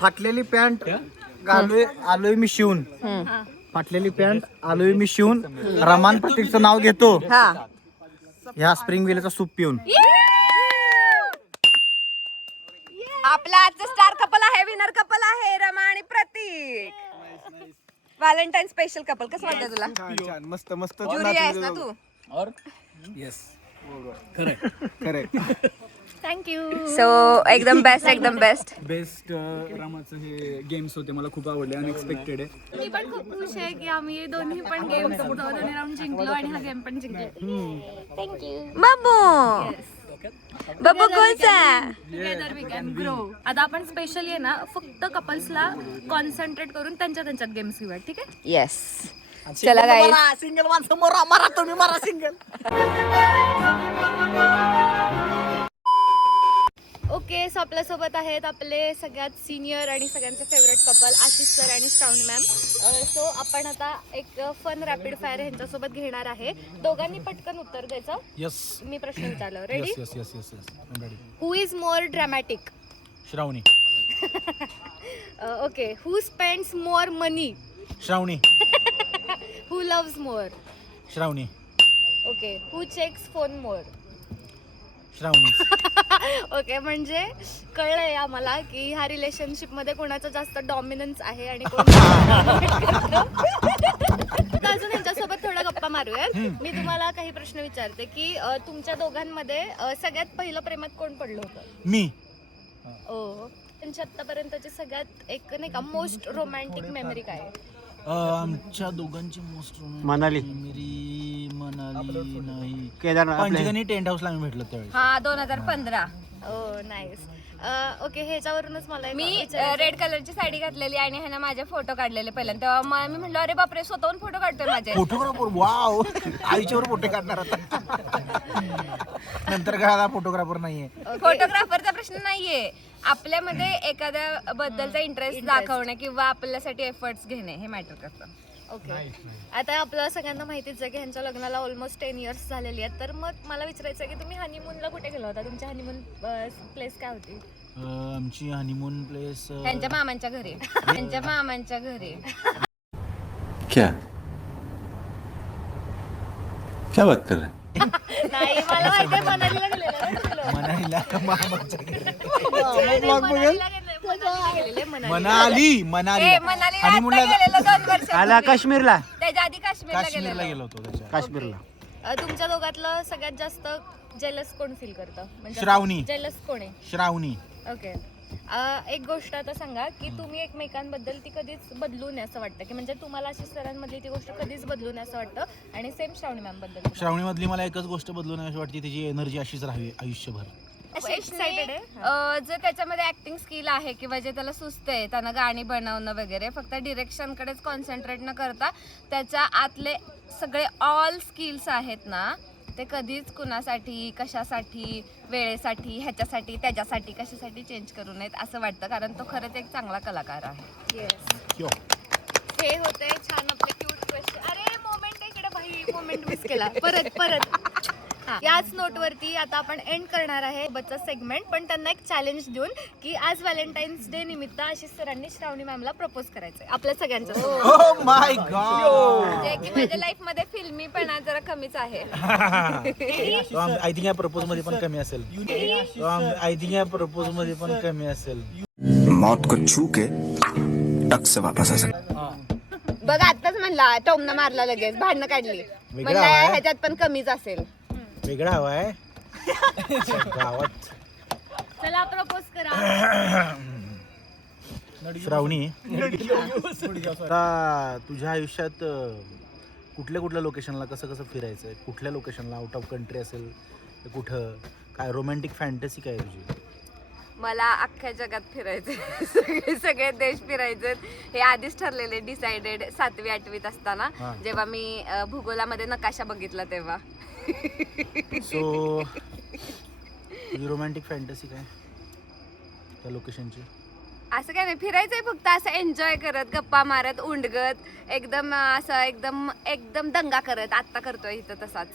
फाटलेली पॅन्ट आलोय मी शिवून. फाटलेली पॅन्ट आलोय मी शिवून. रमान प्रतीकचं नाव घेतो ह्या स्प्रिंग व्हीलचा सूप पिऊन. आपला आजचा स्टार कपल आहे, विनर कपल आहे रमा आणि प्रतीक. Valentine special couple. कसं वाटतं तुला? छान मस्त मस्त. ज्युरी आहेस ना तू? खरे थँक्यू. सो एकदम बेस्ट. बेस्ट रामाचं हे गेम्स होते, मला खूप आवडले, अनएक्सपेक्टेड आहे. मी पण खूप खुश आहे की आम्ही दोन्ही पण गेम दोन्ही राऊंड जिंकलो आणि हा गेम पण जिंकलो. बब्बू कोणचा? Together we can grow. आता आपण स्पेशली आहे ना फक्त कपल्सला कॉन्सन्ट्रेट करून त्यांच्यात गेम्स घेऊया, ठीक आहे? येस. चला गाईस. सिंगल माणसं मारा तुम्ही मारा सिंगल. ओके, सो आपल्यासोबत आहेत आपले सगळ्यात सिनियर आणि सगळ्यांचे फेवरेट कपल आशिष सर आणि श्रावणी मॅम. सो आपण आता एक फन रॅपिड फायर ह्यांच्यासोबत घेणार आहे. दोघांनी पटकन उत्तर द्यायचं. यस मी प्रश्न विचारला. Ready? Yes yes yes yes ready. Who is more dramatic? Shravani. Okay, who spends more money? Shravani. Who loves more? Shravani. Okay, who checks phone more? Shravani. Okay, म्हणजे कळलंय आम्हाला की ह्या रिलेशनशिप मध्ये कोणाचं जास्त डॉमिनन्स आहे आणि कोण अजून यांच्यासोबत थोडा गप्पा मारूया. मी तुम्हाला काही प्रश्न विचारते की तुमच्या दोघांमध्ये सगळ्यात पहिलं प्रेमात कोण पडलं होतं? मी. ओ, त्यांची आतापर्यंतची सगळ्यात एक नाही का मोस्ट रोमॅन्टिक मेमरी काय आहे? आमच्या दोघांची मोस्ट मनाली. मनाली नाही, केदारनाथ. पंचगणी टेंट हाऊसला आम्ही भेटलो त्यावेळी. हा 2015. ओ नाईस. ओके, ह्याच्यावरूनच मला मी रेड कलरची साडी घातलेली आणि ह्यानं माझे फोटो काढलेले पहिल्यांदा. तेव्हा मी म्हणलं अरे बापरे, स्वतःहून फोटो काढतोय माझे. फोटोग्राफर. वाव. आईच्यावर फोटो काढणार आता. नंतर काय फोटोग्राफर नाहीये. फोटोग्राफरचा प्रश्न नाहीये. आपल्यामध्ये एखाद्या बद्दलचा इंटरेस्ट दाखवणे किंवा आपल्यासाठी एफर्ट्स घेणे हे मॅटर करतं. ओके, आता आपल्याला सगळ्यांना माहितीच आहे की ह्यांच्या लग्नाला ऑलमोस्ट 10 इयर्स झालेली आहेत. तर मग मला विचारायचं आहे की तुम्ही हनीमूनला कुठे गेला होता? तुमची हनीमून प्लेस काय होती? आमची हनीमून प्लेस त्यांच्या मामांच्या घरी. त्यांच्या मामांच्या घरी. क्या क्या बात कर रहे हैं? नाही, मला माहिती आहे मनालीला गेलेलं ना तुला. मनालीला मामाच्या घरी. मनालीला गेलेले, मनाली. मनाली मनाली हनीमूनला गेलेलो 2 वर्ष. आला काश्मीरला. त्याच्या आधी काश्मीरला काश्मीरला गेलेलो. गेलो होतो त्याच्या. काश्मीरला. तुमच्या दोघातलं सगळ्यात जास्त जेलस कोण फील करतं? म्हणजे श्रावणी. जेलस कोण आहे? श्रावणी. ओके, एक गोष्ट आता सांगा की तुम्ही एकमेकांबद्दल ती कधीच बदलू नये असं वाटतं की म्हणजे तुम्हाला अशी सरांमधली ती गोष्ट कधीच बदलू नये असं वाटतं? आणि सेम श्रावणी मॅम बद्दल? श्रावणी मधली मला एकच गोष्ट बदलून अशी वाटते, त्याची एनर्जी अशीच राहावी आयुष्यभर. एक्साइटेड आहे. जर त्याच्यामध्ये ऍक्टिंग स्किल आहे किंवा जे त्याला सुचतंय, त्यांना गाणी बनवणं वगैरे, फक्त डिरेक्शन कडेच कॉन्सन्ट्रेट न करता त्याच्या आतले सगळे ऑल स्किल्स आहेत ना, ते कधीच कुणासाठी, कशासाठी, वेळेसाठी, ह्याच्यासाठी, त्याच्यासाठी, कशासाठी चेंज करू नयेत असं वाटतं. कारण तो खरंच एक चांगला कलाकार आहे. येस, यो. हे होते छान आपले क्यूट क्वेश्चन. अरे मोमेंट इकडे भाई, मोमेंट मिस केला. परत हा, याच नोटवरती आता आपण एंड करणार आहे बच्चा सेगमेंट, पण त्यांना एक चॅलेंज देऊन की आज व्हॅलेंटाईन्स डे निमित्त आशिष सरांनी श्रावणी मॅमला प्रपोज करायचंय आपल्या सगळ्यांच्या. Oh my God. म्हणजे की माझ्या लाईफ मध्ये फिल्मीपणा जरा कमीच आहे. आय थिंक या प्रपोज मध्ये पण कमी असेल. आय थिंक या प्रपोज मध्ये पण कमी असेल. मौत को छू के टक से वापस आ सकते. बघ आताच म्हणला, टोमनं मारला लगेच, भांडणं काढली. म्हणलं आहे. ह्याच्यात पण कमीच असेल. वेगळा हवाय गावात. चला प्रपोज करा. श्रावणी, आता तुझ्या आयुष्यात कुठल्या लोकेशनला कसं फिरायचं? कुठल्या लोकेशनला, आउट ऑफ कंट्री असेल तर कुठं? काय रोमॅन्टिक फॅन्टसी काय आहे तुझी? मला अख्ख्या जगात फिरायचं. सगळे देश फिरायचे हे आधीच ठरलेले, डिसाइडेड 7वी 8वीत असताना, जेव्हा मी भूगोलामध्ये नकाशा बघितला तेव्हा. सो तुझी रोमॅन्टिक फॅन्टसी काय त्या लोकेशनची? असं काय नाही, फिरायचंय फक्त असं एन्जॉय करत, गप्पा मारत, उंडगत, एकदम असं एकदम दंगा करत. आत्ता करतोय इथं तसाच.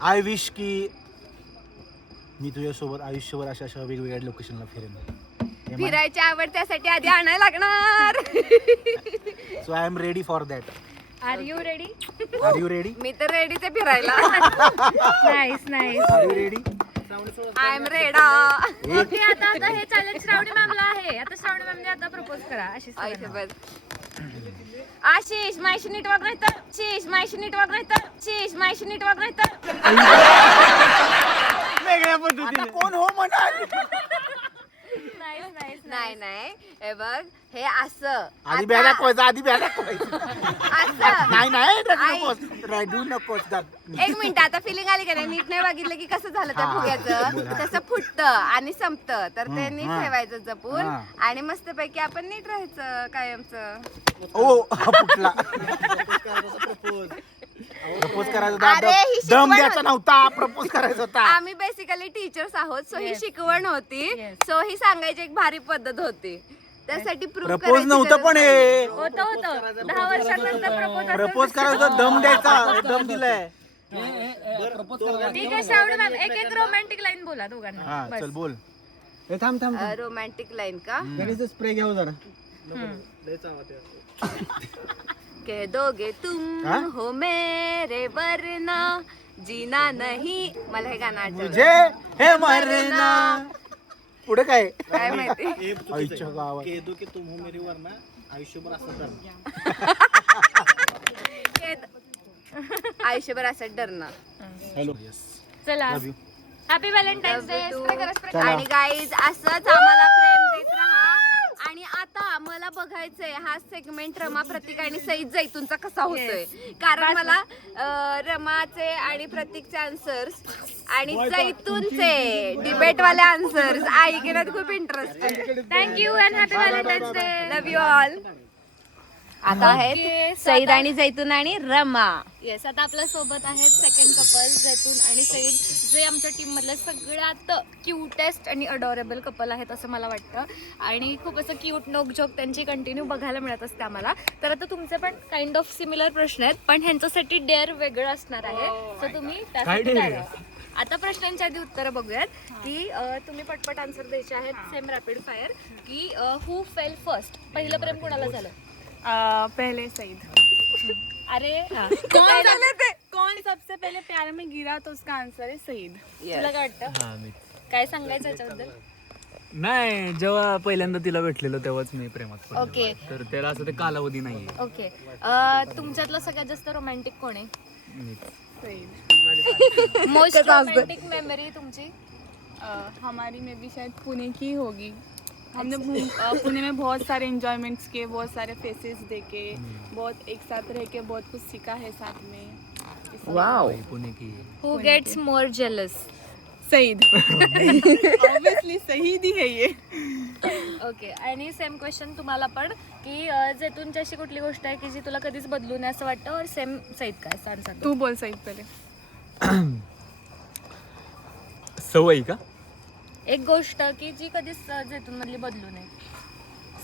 आय विश की मी तुझ्यासोबत आयुष्यभर अशा वेगवेगळ्या लोकेशनला फिरेन. फिरायची आवड त्यासाठी आधी आणायला लागणार. So I am ready for that. Are you ready? Are you ready? मी तर रेडी ते फिरायला. Nice nice. Are you ready? I am ready. Okay आता हे चॅलेंज श्रावणी मॅमला आहे. आता श्रावणी मॅमने आता प्रपोज करा. आशिष मायशी नीट वाग नाही तर शीश मायशी नीट वाग नाही तर शीश मायशी नीट वाग नाही तर. वेगळ्या पद्धतीने कोण हो म्हणाल? नाही नाही हे बघ हे असं आधी बॅग दाखवायचं, आधी बॅग दाखवायचं. असं. नाही नाही आई. रडू नकोस. एक मिनिट आता फिलिंग आली का नाही? नीट नाही बघितलं की कसं झालं त्या हा. फुग्याचं तसं फुटतं आणि संपतं तर ते नीट हा. ठेवायचं जपून हा. आणि मस्तपैकी आपण नीट राहायचं कायमचं. ओ फुटला. प्रपोज करायचा अरे, ही होता, शिकवण दम द्यायचा नव्हता, प्रपोज करायचा होता. आम्ही बेसिकली टीचर्स आहोत सो ही शिकवण होती. सो ही सांगायची एक भारी पद्धत होती त्यासाठी प्रपोज नव्हतं पण हे होतं 10 वर्षांनंतर प्रपोज करायचा, दम द्यायचा, दम दिलाय. ठीक आहे श्रावणी मॅम एक रोमॅन्टिक लाईन बोला दोघांना. हा बस. चल बोल. हे थांब थांब रोमॅन्टिक लाईन का? गणेश स्प्रे घेऊ जरा. कह दोगे तुम हा? हो मेरे वरना जीना नहीं. मला हे गाणं आठवलं. तुझे हे मरना. पुढे काय? काय माहिती. आईच्या गावात. आयुष्यभर असं डरणं. हॅलो. चला Love you. Happy Valentine's day. आणि गाईज असंच आम्हाला प्रेम देत राहा. आणि आता मला बघायचंय हा सेगमेंट रमा, प्रतीक आणि सईद जैतूनचा कसा होतोय. कारण मला रमाचे आणि प्रतीकचे आन्सर्स आणि जैतूनचे डिबेटवाले आन्सर्स ऐकण्यात खूप इंटरेस्ट आहे. Thank you and happy Valentine's day. Love you all. आता आहेत सईद आणि जैतून आणि रमा. येस आता आपल्या सोबत आहेत सेकंड कपल जैतून आणि सईद, जे आमच्या टीम मधलं सगळ्यात क्यूटेस्ट आणि अडॉरेबल कपल आहेत असं मला वाटतं. आणि खूप असं क्यूट नोकझोक त्यांची कंटिन्यू बघायला मिळत असते आम्हाला. तर आता तुमचे पण काइंड ऑफ सिमिलर प्रश्न आहेत पण ह्यांच्यासाठी डेअर वेगळं असणार आहे. सो तुम्ही त्यासाठी तयार आहे. आता प्रश्नांच्या आधी उत्तरं बघूयात की तुम्ही पटपट आन्सर द्यायचे आहेत सेम रॅपिड फायर. की हू फेल फर्स्ट, पहिलं प्रेम कोणाला झालं? पहले सईद. अरे कौन सबसे पहले प्यार में गिरा तो उसका आंसर है सईद. तुला काय वाटतं? काय सांगायचं याच्याबद्दल? नाही, जेव्हा पहिल्यांदा तिला भेटलेलो तेव्हाच मी प्रेमात पडलो. ओके तर त्याला असं ते कालावधी नाहीये. ओके. तुमच्यातलं सगळ्यात जास्त रोमॅन्टिक कोण आहे? सईद. मोस्ट रोमॅन्टिक मेमरी तुमची? हमारी में भी शायद पुणे की होगी. हमने पुणे में बहुत सारे एंजॉयमेंट्स किए, बहुत सारे फेसेस देखे, बहुत एक साथ रह के बहुत कुछ सीखा है साथ में. वही पुणे की. Who gets more jealous? Saeed. Obviously Saeed ही है ये. ओके. आणि सेम क्वेश्चन तुम्हाला पण की जैतूनची अशी कुठली गोष्ट आहे की जी तुला कधीच बदलू नये असं वाटतं? और सेम सईद काय सांग. तू बोल सईद पहले. सवयी का? एक गोष्ट की जी कधीच जैतून मधली बदलू नये.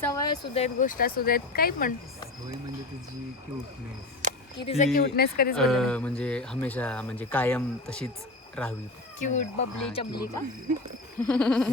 सवय असू देत, गोष्ट असू देत, काही पण. सवयी म्हणजे तिची क्यूटनेस. की तिचं क्यूटनेस कधीच बदलू नये. म्हणजे हमेशा म्हणजे कायम तशीच राहावी. क्यूट बबली चबली का?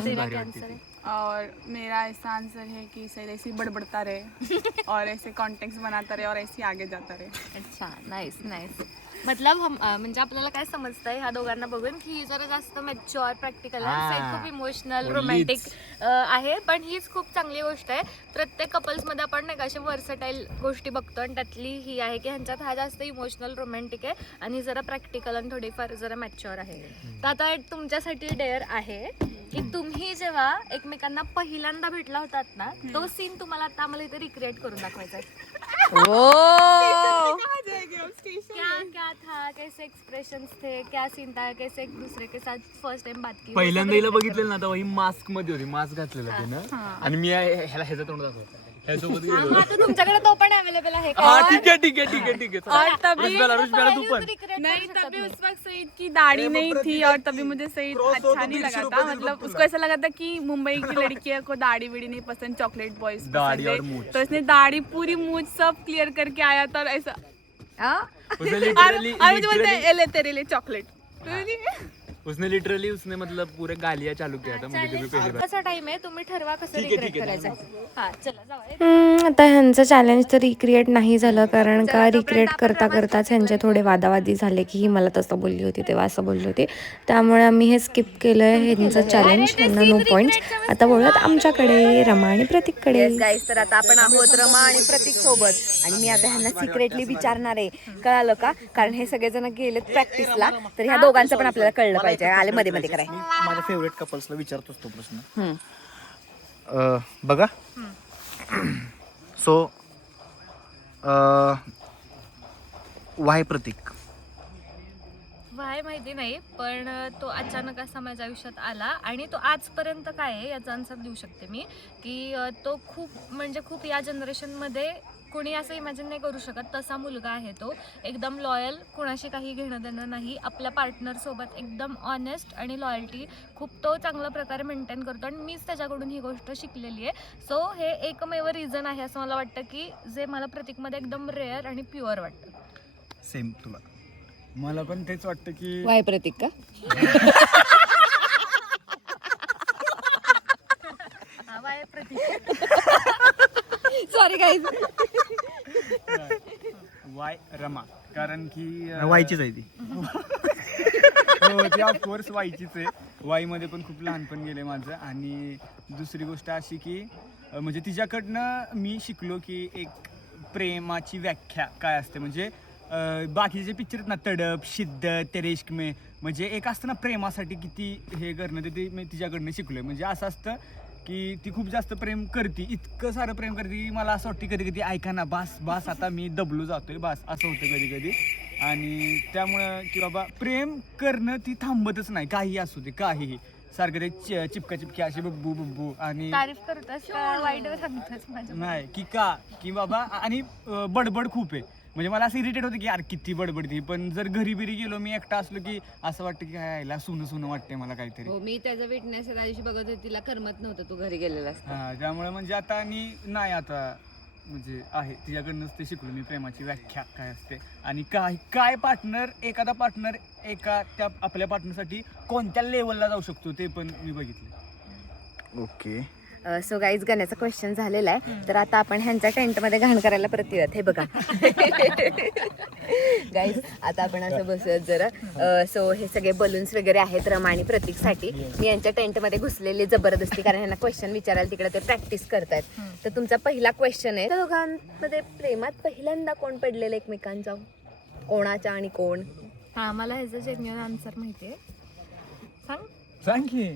तेरा क्या आंसर है? और मेरा ऐसा आंसर है कि सईद ऐसे ही बड़बड़ता रहे और ऐसे कॉन्टेक्ट्स बनाता रहे और ऐसे ही आगे जाता रहे. अच्छा, नाईस नाईस. मतलब म्हणजे आपल्याला काय समजतंय ह्या दोघांना बघून की ही जरा जास्त मॅच्युअर, प्रॅक्टिकल आहे, खूप इमोशनल रोमॅन्टिक आहे. पण हीच खूप चांगली गोष्ट आहे. प्रत्येक कपल्समध्ये आपण नाही का अशा वर्सटाईल गोष्टी बघतो आणि त्यातली ही आहे की ह्यांच्यात हा जास्त इमोशनल रोमॅन्टिक आहे आणि जरा प्रॅक्टिकल आणि थोडीफार जरा मॅच्युअर आहे. तर आता तुमच्यासाठी डेअर आहे की तुम्ही जेव्हा एकमेकांना पहिल्यांदा भेटला होतात ना तो सीन तुम्हाला आता आम्हाला इथे रिक्रिएट करून दाखवायचा आहे. क्या क्या था, कैसे एक्सप्रेशंस थे, क्या सीन था, कैसे एक दूसरे के साथ फर्स्ट टाइम बात की? पहिल्यांदा हिला बघितलेलं ना तेव्हा ही मास्क मध्ये होती, मास्क घातलेला तिनं आणि मी ह्याला ह्याचा तोंड दाखवतो. ह्यासोबत गेलो. आता तुमच्याकडे तो पण अवेलेबल आहे का? हा ठीक आहे ठीक आहे ठीक आहे ठीक आहे. और तभी रुशबेला तू पण. नहीं, तभी उस वक्त सईद की दाढ़ी नहीं थी और तभी मुझे सईद अच्छा नहीं लगा था. मतलब उसको ऐसा लगा था कि मुंबई की लड़कियों को दाढ़ी वीड़ी नहीं पसंद, चॉकलेट बॉयज दाढ़ी और पसंद मूंछ. है. तो इसने दाढ़ी पूरी मूंछ सब क्लियर करके आया था और ऐसा उसे और literally- मुझे बोलते हैं, "ए ले तेरे लिए चॉकलेट." उसने लिटरली उसने मतलब पूरे गालियां चालू किया था मुझे कभी पहली बार. कसा टाइम आहे तुम्ही ठरवा कसं रिक्रिएट करायचं हा चला जाऊ आता ह्यांचं चॅलेंज तर रिक्रिएट नाही झालं कारण का रिक्रिएट करता करताच ह्यांचे थोडे वादावादी झाले की ही मला तसं बोलली होती तेव्हा असं बोलली होती त्यामुळे आम्ही हे स्किप केलं आहे ह्यांचं चॅलेंज ह्यांना नो पॉईंट्स. आता बोलत आमच्याकडे रमा आणि प्रतीककडे. गाईस तर आता आपण आहोत रमा आणि प्रतीक सोबत आणि मी आता ह्यांना सिक्रेटली विचारणार आहे कळालं का कारण हे सगळेजण गेलेत प्रॅक्टिसला तर ह्या दोघांचं पण आपल्याला कळलं पाहिजे आले मध्ये मध्ये कराय. मी माझ्या फेवरेट कपल्सला विचारतोच तो प्रश्न. बघा सो वाय प्रतीक व्हाय माहिती नाही पण तो अचानक असा माझ्या आयुष्यात आला आणि तो आजपर्यंत काय आहे याचा आन्सर देऊ शकते मी की तो खूप या जनरेशनमध्ये कोणी असं इमॅजिन नाही करू शकत तसा मुलगा आहे तो. एकदम लॉयल, कोणाशी काही घेणं देणं नाही, आपल्या पार्टनरसोबत एकदम ऑनेस्ट आणि लॉयल्टी खूप तो चांगल्या प्रकारे मेंटेन करतो आणि मीच त्याच्याकडून ही गोष्ट शिकलेली आहे. सो हे एकमेव रिझन आहे असं मला वाटतं की जे मला प्रतीकमध्ये एकदम रेअर आणि प्युअर वाटतं. सेम तुला. मला पण तेच वाटतं की वाय प्रतीक का सॉरी गाईज. वाय रमा कारण की वायचीच आहे ती. हो ती ऑफकोर्स वायचीच आहे. वाईमध्ये पण खूप लहानपण गेले माझं आणि दुसरी गोष्ट अशी की म्हणजे तिच्याकडनं मी शिकलो की एक प्रेमाची व्याख्या काय असते. म्हणजे बाकीचे पिक्चर आहेत ना तडप शिद्दत तेरे इश्क में म्हणजे एक असतं ना प्रेमासाठी किती हे करणं ते मी तिच्याकडनं शिकलोय. म्हणजे असं असतं की ती खूप जास्त प्रेम करते, इतकं सारं प्रेम करते की मला असं वाटतं कधी कधी ऐका ना बास आता मी दबलो जातोय बास असं होतं कधी कधी. आणि त्यामुळं की बाबा प्रेम करणं ती थांबतच नाही काही असू दे काहीही सारखं ते चिपका चिपकी अशी बब्बू बब्बू आणि तारीफ करतोस का वाईट सांगतोस माझ्या नाही की का की बाबा आणि बडबड खूप आहे. म्हणजे मला असं इरिटेट होतं की यार किती बडबडती पण जर घरी बिरी गेलो मी एकटा असलो की असं वाटतं की यायला सुनं वाटते मला काहीतरी. हो मी त्याचा विटनेस त्या दिवशी बघत होती तिला करमत नव्हतं तू घरी गेलेला हा त्यामुळे म्हणजे आता आणि नाही आता म्हणजे आहे तिच्याकडनंच ते शिकलो मी प्रेमाची व्याख्या काय असते आणि काय पार्टनर एखादा पार्टनर त्या आपल्या पार्टनरसाठी कोणत्या लेवलला जाऊ शकतो ते पण मी बघितलं. ओके. सो गाईज गाण्याचा क्वेश्चन झालेला आहे तर आता आपण ह्यांच्या टेंटमध्ये घाण करायला प्रतियात हे बघा गाईज आता आपण असं बसूयात जरा. सो हे सगळे बलून्स वगैरे आहेत रमा आणि प्रतीकसाठी. मी यांच्या टेंटमध्ये घुसलेली जबरदस्ती कारण ह्यांना क्वेश्चन विचारायला तिकडे ते प्रॅक्टिस करतायत. तर तुमचा पहिला क्वेश्चन आहे त्या दोघांमध्ये प्रेमात पहिल्यांदा कोण पडलेलं एकमेकांचा कोणाच्या आणि कोण. हा मला ह्याचं जेन्युइन आन्सर माहिती आहे. सांग की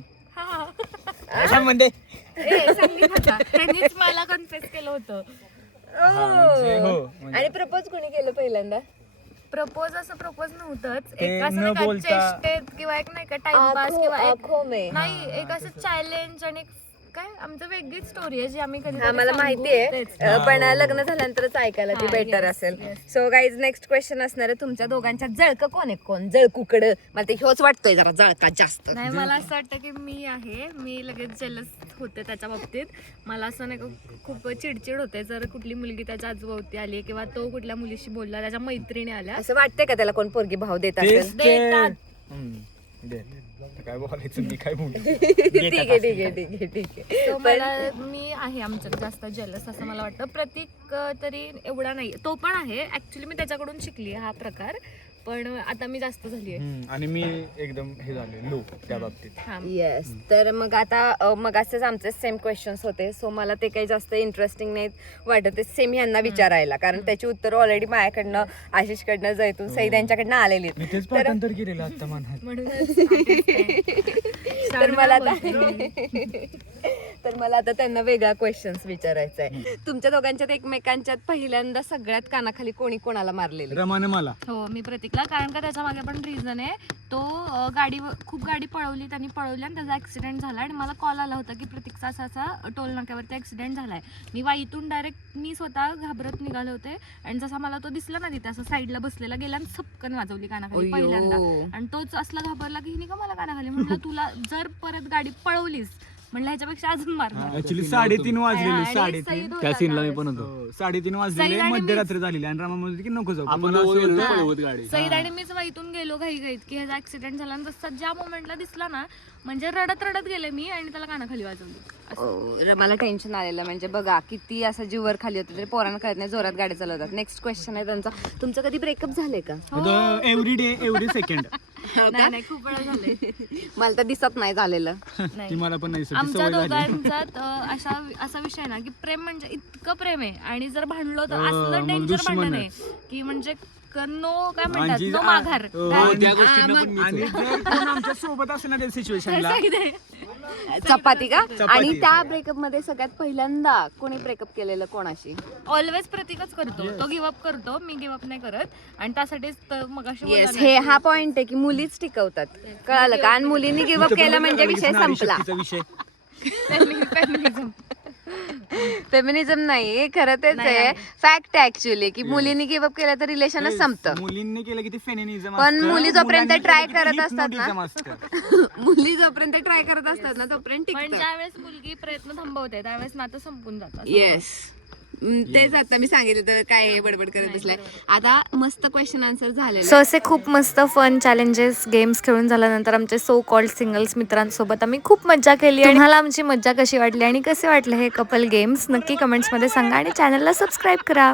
म्हणजे त्यांनीच मला कन्फेस केलं होतं. आणि प्रपोज कोणी केलं पहिल्यांदा. प्रपोज नव्हतंच ते एक असं न नाही का बोलता- चेष्टेत किंवा एक नाही का टाइमपास किंवा एक आँखों में. नाही एक असं चॅलेंज आणि काय आमचं वेगळीच स्टोरी आहे जी आम्ही कधी हा मला माहिती आहे पण लग्न झाल्यानंतरच ऐकायला ती बेटर असेल. सो गाईज नेक्स्ट क्वेश्चन असणार आहे तुमच्या दोघांच्या जळक कोण आहे कोण जळकुकडं मला ते ह्योच वाटतोय जरा जळका जास्त. नाही मला असं वाटतं की मी लगेच जेलस होते त्याच्या बाबतीत. मला असं नाही का खूप चिडचिड होते जर कुठली मुलगी त्याच्या आजूबाजूती आली किंवा तो कुठल्या मुलीशी बोलला त्याच्या मैत्रिणी आल्या असं वाटतंय का त्याला कोण पोरगी भाव देत असेल. देतात. काय बोलायचं मी काय बोलू. ठीक आहे तो मला मी आहे आमच्यात जास्त जेलस असं मला वाटतं. प्रतीक तरी एवढा नाही, तो पण आहे ऍक्च्युली मी त्याच्याकडून शिकली हा प्रकार पण आता मी जास्त झाली आहे. आणि मी एकदम हे झाले लो त्या बाबतीत. येस. तर मग आता मग असेच आमचे सेम क्वेश्चन्स होते सो मला ते काही जास्त इंटरेस्टिंग नाही वाटत सेम यांना विचारायला कारण त्याची उत्तर ऑलरेडी माझ्याकडनं आशिषकडनं जैतून सई यांच्याकडनं आलेली आहेत. मी तेच पाठांतर केलेलं आता मनात. म्हणूनच तर मला आता त्यांना वेगळा क्वेश्चन्स विचारायचा आहे. तुमच्या दोघांच्यात एकमेकांच्यात पहिल्यांदा सगळ्यात कानाखाली कोणी कोणाला मारलेलं. रमाने मला हो मी प्रतीकला कारण का त्याच्या मागे पण रिझन आहे. तो खूप गाडी पळवली त्यांनी पळवली आणि त्याचा ऍक्सिडेंट झाला आणि मला कॉल आला होता की प्रतीकचा असा टोल नाक्यावरती ऍक्सिडेंट झालाय. मी वाईतून डायरेक्ट मी स्वतः घाबरत निघाले होते आणि जसा मला तो दिसला ना तिथे असं साईडला बसलेला गेला आणि सपकन वाजवली कानाखाली पहिल्यांदा आणि तोच असला घाबरला की हिने का मला कानाखाली म्हटलं तुला जर परत गाडी पळवलीस म्हणलं ह्याच्यापेक्षा अजून मारणार. ऍक्च्युली 3:30 वाजलेले आणि 3:30 सईद होता त्या सीनला मी त्यावेळेस. पण होतो. 3:30 वाजलेले सईद आणि मध्यरात्री झालेली आणि रामा म्हणत होती की नको जाऊ पण आपण मला असं दोघं होतं- पळवत गाडी. सईद आणि मीच इथून गेलो घाईघाईत की ह्याचा ऍक्सिडेंट झाला आणि जसा ज्या मोमेंटला दिसला ना म्हणजे रडत रडत गेले मी आणि त्याला कानाखाली वाजवली. मला टेन्शन आलेलं म्हणजे बघा किती असं जीवर खाली होतं तरी पोरांना कळत नाही, जोरात गाडी चालवतात. नेक्स्ट क्वेश्चन आहे त्यांचा, तुमचं कधी ब्रेकअप झालंय का? एव्हरी डे एव्हरी सेकंड नाही नाही, खूप वेळा झाले. मला तर दिसत नाही झालेलं. ती मला पण नाही आमच्या सवय झाली. दोघांच्यात असा विषय ना की प्रेम म्हणजे इतकं प्रेम आहे आणि जर भांडलो तर असलं मग डेंजर दुश्मन भांडण आहे. आहे की म्हणजे नो काय म्हणतात आणि नो माघार. हो, त्या गोष्टींना पण आणि जर कोण आमच्या सोबत असेल ना त्या सिच्युएशनला चपाती का? आणि त्या ब्रेकअप मध्ये सगळ्यात पहिल्यांदा कोणी ब्रेकअप केलेलं कोणाशी? ऑलवेज प्रतीकच करतो. तो गिव्हअप करतो, मी गिव्हअप नाही करत आणि त्यासाठीच मगाशी येस, बोलला हे ना. हा पॉइंट आहे की मुलीच टिकवतात, कळालं का? आणि मुलींनी गिव्हअप केलं म्हणजे विषय संपला. विषय Feminism. फेमिनिझम नाही, खरं तेच आहे, फॅक्ट आहे ऍक्च्युअली की मुलींनी गिव्हअप केलं तर रिलेशनच संपतं. मुलींनी केलं की ते फेमिनिझम पण मुली जोपर्यंत मुलांनी ट्राय केलं की ते करत असतात ना hypnotism असतं. मुली जोपर्यंत ट्राय करत असतात ना तोपर्यंत पण टिकतं. ज्यावेळेस मुलगी प्रयत्न थांबवते त्यावेळेस नातं संपून जातं. येस, तेच आता मी सांगितलं तर काय बडबड करत बसलाय. आता मस्त क्वेश्चन आन्सर झाले. सो असे खूप मस्त फन चॅलेंजेस गेम्स खेळून झाल्यानंतर आमचे सो कॉल्ड सिंगल्स मित्रांसोबत आम्ही खूप मज्जा केली. आणि तुम्हाला आमची मज्जा कशी वाटली आणि कसे वाटले हे कपल गेम्स नक्की कमेंट्समध्ये सांगा आणि चॅनलला सबस्क्राईब करा.